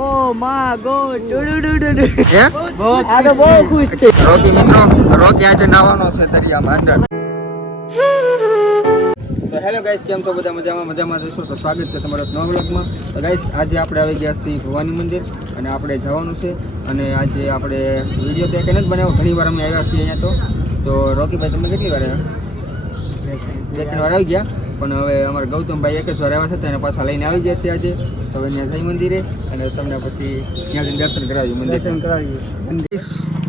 O my god ડુડુડુડુ હે આ તો બહુ ખુશ છે. રોકી મિત્રો, રોકી આજે નાવાનો છે દરિયામાં અંદર. તો હેલો ગાઈસ, કેમ છો બધા? મજામાં જશો તો સ્વાગત છે તમારા નવા વ્લોગમાં. તો ગાઈસ આજે આપણે આવી ગયા છીએ ભવાની મંદિર અને આપણે જવાનું છે. અને આજે આપણે વિડીયો તો એક નથી બનાવ્યો, ઘણી વાર અમે આવ્યા છીએ અહીંયા. તો રોકીભાઈ તમે કેટલી વાર આવ્યા? 2-3 વાર આવી ગયા, પણ હવે અમારા ગૌતમભાઈ એક જ વાર આવ્યા હતા અને પાછા લઈને આવી ગયા છે આજે. તો હવે ત્યાં જઈ મંદિરે અને તમને પછી ત્યાંથી દર્શન કરાવ્યું મંદિર.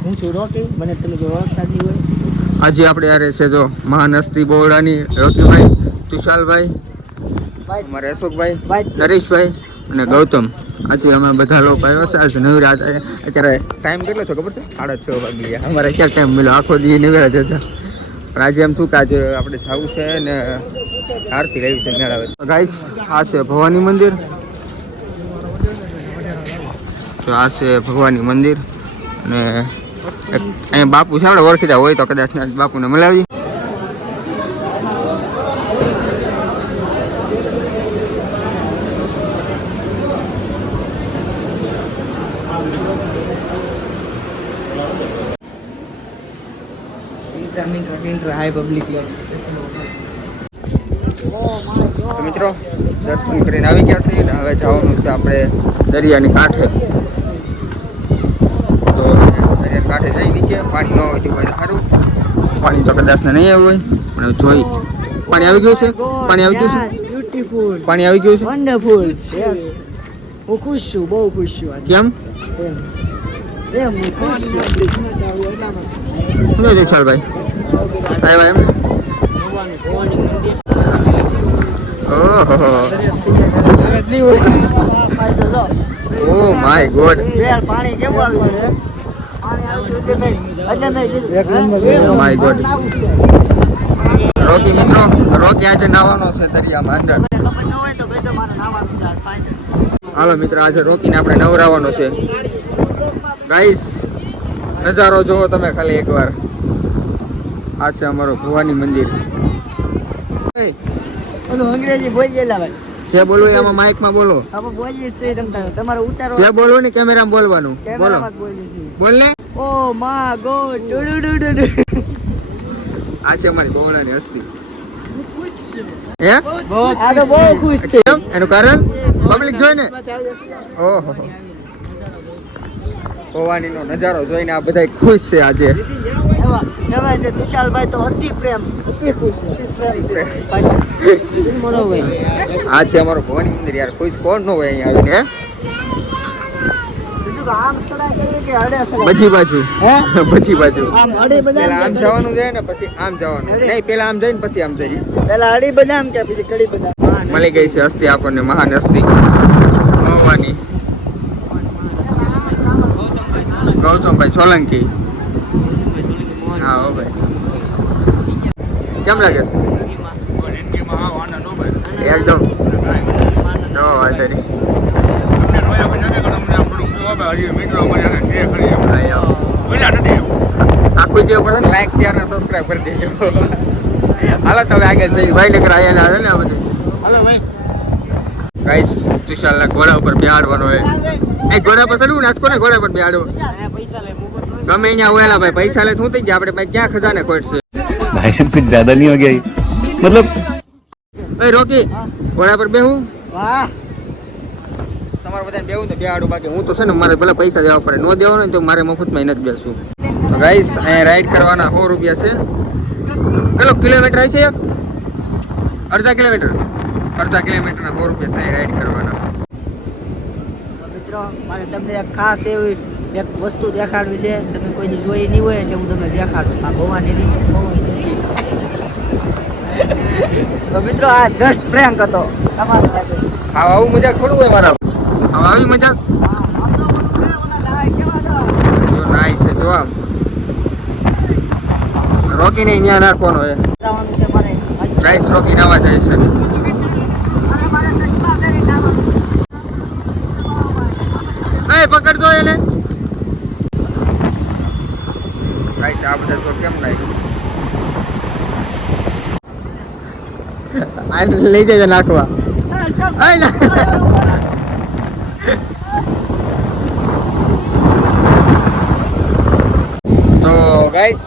હું છું રોકી, મને તમે જો ઓળખતા જ નહીં હોય. આજે આપણે યારે છે જો મહાન હસ્તી બોવડાની રોકીભાઈ, તુષાલભાઈ, અમારા અશોકભાઈ, નરેશભાઈ અને ગૌતમ. આજે અમે બધા લોકો આવ્યા છે. આજે નવરાત અત્યારે ટાઈમ કેટલો છે ખબર છે? 6:30 વાગી ગયા. અમારે ક્યાં ટાઈમ મળ્યો? આખો દી નવરાત હતા. પણ આજે એમ થયું કે આજે આપણે જવું છે ને આરતી લેવી છે મેળાવે. ગાઈસ આ છે ભવાની મંદિર. તો આ છે ભવાની મંદિર અને અહીંયા બાપુ છે, આપણે ઓળખીતા હોય તો કદાચ બાપુને મળાવી. તો મિત્રો દર્શન કરીને આવી ગયા છીએ ને હવે જવાનું છે આપણે દરિયાની કાંઠે. તો દરિયાની કાંઠે જઈ નીચે પાણી ન હોય તો સારું. પાણી તો કદાચ નહીં આવ્યું હોય પણ જોઈ પાણી આવી ગયું છે. પાણી આવી ગયું છે. બ્યુટીફુલ, પાણી આવી ગયું છે. વન્ડરફુલ. હું ખુશ છું, બહુ ખુશ છું. કેમ? એમ હું ખુશ છું. શું છે વિશાલભાઈ? આવ્યા એમ? ઓહ માય ગોડ, પાણી કેવું આવ્યું? My God. રોકી મિત્રો, રોકી આજે નાવાનો છે દરિયામાં અંદર. હાલો મિત્રો, આજે રોકીને આપણે નવરાવાનો છે. ગાઈસ નજારો જોવો તમે ખાલી એકવાર. આ છે અમારો ભવાની મંદિર. અંગ્રેજી બોલી ગયેલા ભાઈ. જે બોલવું એમાં માઇકમાં બોલો. આપણે બોલીએ છીએ તમારો ઉતારો. જે બોલવું ને કેમેરામાં બોલવાનું. બોલો, કેમેરામાં બોલીએ છીએ. બોલ ને. ઓ માય ગોડ ડુડુડુડુ. આ છે અમારી ગોવડાની હસ્તી. ખુશ છું. હે? આ તો બહુ ખુશ છે. કેમ? એનું કારણ પબ્લિક જોઈને. ઓહો, ભવાનીનો નજારો જોઈને આ બધા ખુશ છે આજે. કહેવાય છે તુષાલભાઈ તો અતિ પ્રેમ, અતિ ખુશ છે. આ છે અમારો ભવાની મંદિર. યાર ખુશ કોણ ન હોય અહીંયા આવીને? હે? આમ ચડાઈ કરીએ કે અડે બધી બાજુ. હે? બધી બાજુ. આમ અડે બધા પેલા આમ જવાનું છે ને પછી આમ જવાનું. નહીં, પેલા આમ જઈને પછી આમ જઈએ. પેલા અડી બદામ કે પછી કડી બદામ. મળી ગઈ છે હસ્તી આપણને, મહાન હસ્તી ભવાની ગૌતમભાઈ સોલંકી. હા હો ભાઈ, કેમ લાગે છે? એકદમ તો વાંધો નહીં. આખું જે પસંદ લાઈક શેર ને સબસ્ક્રાઇબ કરી દેજો. હાલો તમે આગળ જઈ ભાઈ નકર આયેલા છે ને આ બધું. હાલો ભાઈ. ગાઈસ તુષાલના ઘોડા ઉપર બેહાડવાનો હોય. એ ઘોડા પર ચડવું ને, આજકો ને ઘોડા પર બેહાડવું. ગમે અહીંયા હોયેલા ભાઈ, પૈસા લે શું થઈ ગયા આપણે ભાઈ? ક્યાં ખજાને ખોટશે? भाई साहब कुछ ज्यादा नहीं हो गया ये? मतलब એ રોકી, ઘોડા પર બેહું? વાહ, તમારે બધાને બેહું તો બેહાડું. બાકી હું તો છે ને મારે ભલે પૈસા દેવા પડે, નો દેવાનો તો મારે મફતમાં નથી બેસવું. તો ગાઈસ અહીંયા રાઈડ કરવાના 100 રૂપિયા છે. કેટલો કિલોમીટર હશે? અડધા કિલોમીટર. અડધા કિલોમીટરના 100 રૂપિયા છે રાઈડ કરવાના. મિત્રો મારે તમને એક ખાસ એવી એક વસ્તુ દેખાડવી છે. તમે કોઈની જોઈ નહીં હોય એટલે હું તમને દેખાડું. આ ભવાનીની તો મિત્રો આ જસ્ટ પ્રેન્ક હતો તમારી પાસે. હા, આવું મજાક થોડું હોય મારા. હા, આવી મજાક. જો નાઈસ છે. જો આમ રોકીને અહીંયા નાખવાનો હોય. જવાનું છે મારે. ગાઈસ રોકી નવા જાય છે. મારે ચશ્મા પહેરીને જવાનું છે. એ પકડ દો એને. ગાઈસ આ બધા તો કેમ નાઈ? આ લઈ જજો નાખવા. ગાઈસ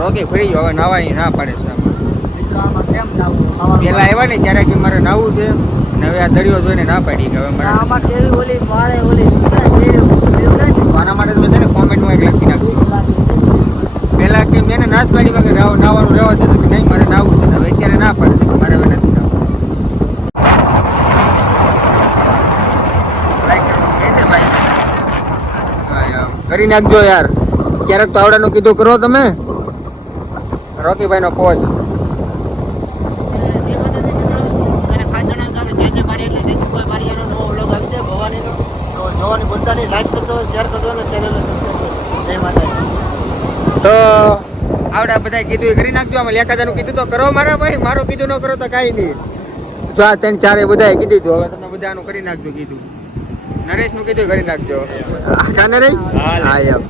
રોકી ફરી ગયો, હવે નાવાની ના પાડે છે આમાં. મિત્રો આમાં કેમ નાવું? પેલા આવ્યા ને ત્યારે કે મારે નાવું છે અને હવે આ દરિયો જોઈને ના પાડી કે હવે મારે આમાં કેવી ઓલી મારે ઓલી આના માટે તમે છે ને કોમેન્ટમાં એક લખી નાખજો. પેલા કે મેં ના જ પાડી કે નાવાનું રહેવા દીધું કે નહીં મારે નાવું છે, હવે અત્યારે ના પાડે છે કે મારે હવે નથી નાવું. લાઈક કરવાનું કહે છે ભાઈ. હા યાર કરી નાખજો યાર, ક્યારેક તો આવડાનું કીધું કરો તમે. રોકીભાઈ નો પોચ જોવાની ભૂલતા નહીં, લાઈક કરજો, શેર કરજો અને ચેનલને સબસ્ક્રાઇબ કરજો. જય માતાજી. તો આવડા બધા કીધું એ કરી નાખજો. આમાં લેખાદાનું કીધું તો કરો મારા ભાઈ, મારું કીધું ન કરો તો કાંઈ નહીં. તો આ 3-4 બધાએ કીધું હતું, હવે તમે બધાનું કરી નાખજો કીધું. નરેશનું કીધું કરી નાખજો. હા નરેશ? હા એમ.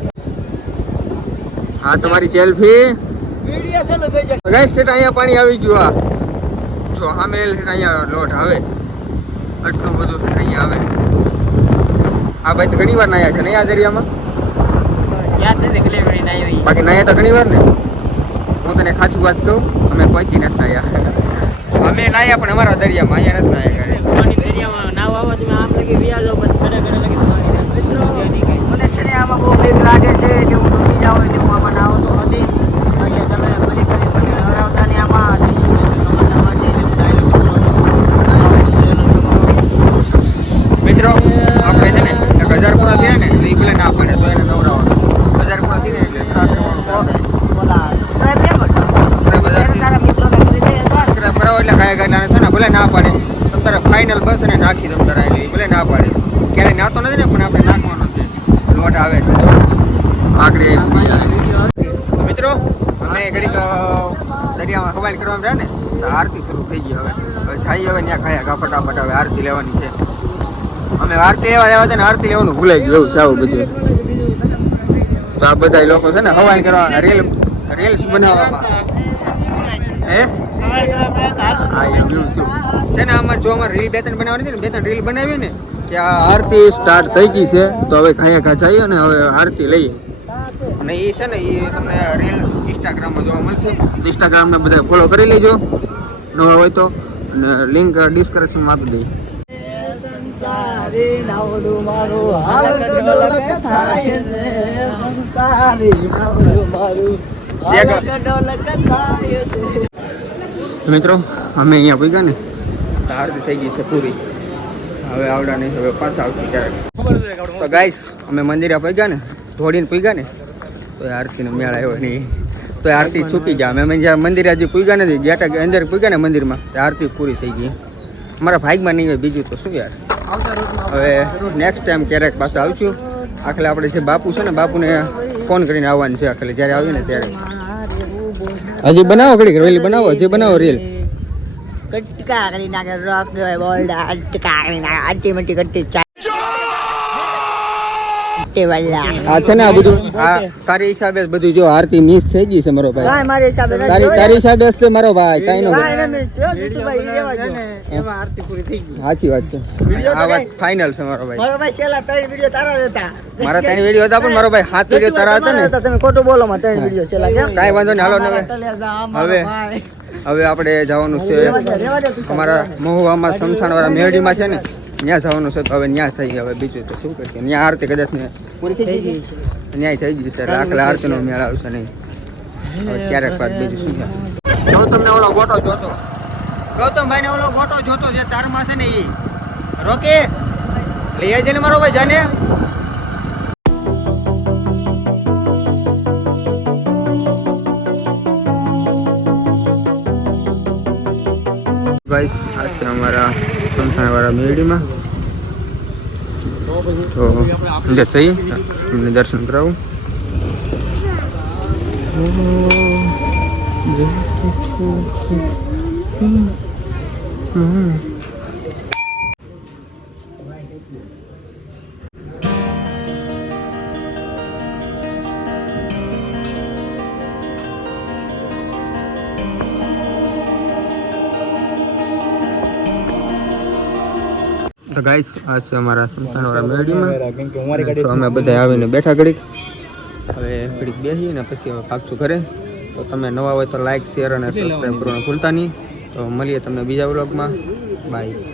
હા તમારી સેલ્ફી વિડિયો ચાલુ થઈ જશે. ગાઈસ સેટ અહીંયા પાણી આવી ગયું. આ જો સામે અહીંયા લોટ આવે, આટલું બધું અહીંયા આવે. આ ભાઈ તો ઘણી વાર નાયા છે ને આ દરિયામાં? યાદ નથી કેટલી ઘડી ના આવી. બાકી નાયા તો ઘણી વાર ને. હું તને ખાચું વાત કહું, અમે પહોંચી નથી નાયા. અમે નાયા પણ અમારા દરિયામાં, અહીંયા નથી નાયા ઘરે. પાણી દરિયામાં નાવ આવવા તમે આમ લગી વ્યાજ આવો બસ ઘરે ઘરે લગી તમારી મિત્રો મને છે ને આમાં બહુ બીક લાગે છે કે હું ડૂબી જાઉં એટલે હું આમાં નાવતો નથી. એટલે તમે ભલી કરી મને હરાવતા ને આમાં મિત્રો આપણે છે ને 1000 પૂરા થયા ને એટલે એ ભલે ના પડે તો એને નવડાવવાનું. 1000 પૂરા થઈ ને એટલે ટ્રા કરવાનું કામ થાય. બોલા સબસ્ક્રાઇબ કેમ કરતા? તારા મિત્રોને કરી દે સબસ્ક્રાઇબ કરાવો એટલે કાંઈ ગાડલાને છે ને ભલે ના પાડે તમ તારે ફાઇનલ બસ ને નાખી દમ તારા એટલે ભલે ના પાડે. ક્યારેય નાતો નથી ને પણ આપણે નાખવાનો છે. લોટ આવે છે જો આગળ એક મજા આવે. મિત્રો અમે ઘડીક દરિયામાં હવાઈ કરવામાં રહ્યા ને તો આરતી શરૂ થઈ ગઈ. હવે જઈએ હવે ત્યાં ખાયા ફટાફટ હવે આરતી લેવાની છે. અમે આરતી લેવા આવ્યા હતા ને આરતી લેવાનું ભૂલાઈ ગયું એવું છે બધું. તો આ બધા લોકો છે ને હવાઈ કરવા રીલ્સ બનાવવામાં હે હા એમ છે ને અમારે જો અમારે રીલ 2-3 બનાવવાની છે ને 2-3 રીલ બનાવી ને ત્યાં આરતી સ્ટાર્ટ થઈ ગઈ છે. તો હવે ખાયા ખા જઈએ અને હવે આરતી લઈએ. અને એ છે ને એ તમને રીલ ઇન્સ્ટાગ્રામમાં જોવા મળશે. ઇન્સ્ટાગ્રામને બધા ફોલો કરી લેજો નવા હોય તો, અને લિંક ડિસ્ક્રિપ્શનમાં આપી દઈએ. સંસારી નાવડું મારું હાલ કડોલક થાય છે. સંસારી નાવડું મારું હાલ કડોલક થાય છે. મિત્રો અમે અહીંયા પૂગ્યા ને તો આરતી થઈ ગઈ છે પૂરી. હવે આવડા નહીં, હવે પાછા આવશે ક્યારેક. તો ગાઈસ અમે મંદિરે પૂગ્યા ને ધોડીને પૂગ્યા ને તો આરતીનો મેળ આવ્યો નહીં. તો આરતી ચૂકી ગયા. અમે જ્યાં મંદિરે હજી પૂગ્યા નથી, ગયા અંદર પૂગ્યા ને મંદિરમાં તો આરતી પૂરી થઈ ગઈ. મારા ભાગમાં નહીં હોય બીજું તો શું યાર. હવે નેક્સ્ટ ટાઈમ ક્યારેક પાછા આવશું. આખલે આપણે જે બાપુ છે ને બાપુને ફોન કરીને આવવાનું છે. આખલે જ્યારે આવીએ ને ત્યારે હજી બનાવો ઘડી રેલી બનાવો, હજી બનાવો રીલ. કટકા કરી નાખે રોક દેવાય બોલડા અટકા કરી નાખે આટી મટી કટી ચાટી વાલા. આ છે ને આ બધું આ તારી હિસાબે જ બધું જો આરતી મિસ થઈ ગઈ છે મારો ભાઈ. કાઈ મારી હિસાબે તારી હિસાબે જ છે મારો ભાઈ, કાઈ નો કાઈ ન મિસ જો દિશુભાઈ રેવા જો એમાં આરતી પૂરી થઈ ગઈ. સાચી વાત છે. આ વાત ફાઇનલ છે મારો ભાઈ. મારો ભાઈ છેલ્લા 3 વિડિયો તારા જ હતા. મારા 3 વિડિયો હતા પણ મારો ભાઈ 7 વિડિયો તારા હતા ને. તમે ખોટું બોલો માં 3 વિડિયો છેલ્લા કેમ? કાઈ વાંધો નહીં, હાલો ને હવે આપણે જવાનું છે અમારા મહુવામાં સમસાણવાળા મેરડીમાં છે ને ત્યાં જવાનું છે. તો હવે ત્યાં થઈ હવે બીજું તો શું કરીએ. ત્યાં આરતી કદાચ ને પૂરી થઈ ગઈ છે, ન્યાય થઈ ગઈ છે. આખલા આરતીનો મેળ આવશે નહીં. હવે ક્યારેક વાત બીજું શું છે. ગૌતમને ઓલો ગોટો જોતો, ગૌતમભાઈને ઓલો ગોટો જોતો જે તારમાં છે ને એ રોકે લઈ આવજે ને મારો ભાઈ જાને. ગાઈસ આ છે અમારા સમસાણવાળા મેરડીમાં. તો અંદર થઈ તમને દર્શન કરાવું. તો ગાઈસ આ છે અમારા સમસાણવાળા મેરડીમાં. તો અમે બધા આવીને બેઠા ઘડીક હવે ઘડીક બેસી ને પછી હવે ભાગશું ઘરે. તો તમે નવા હોય તો લાઈક શેર અને સબસ્ક્રાઈબ કરવાનું ભૂલતા નહીં. તો મળીએ તમને બીજા વ્લોગમાં. બાય.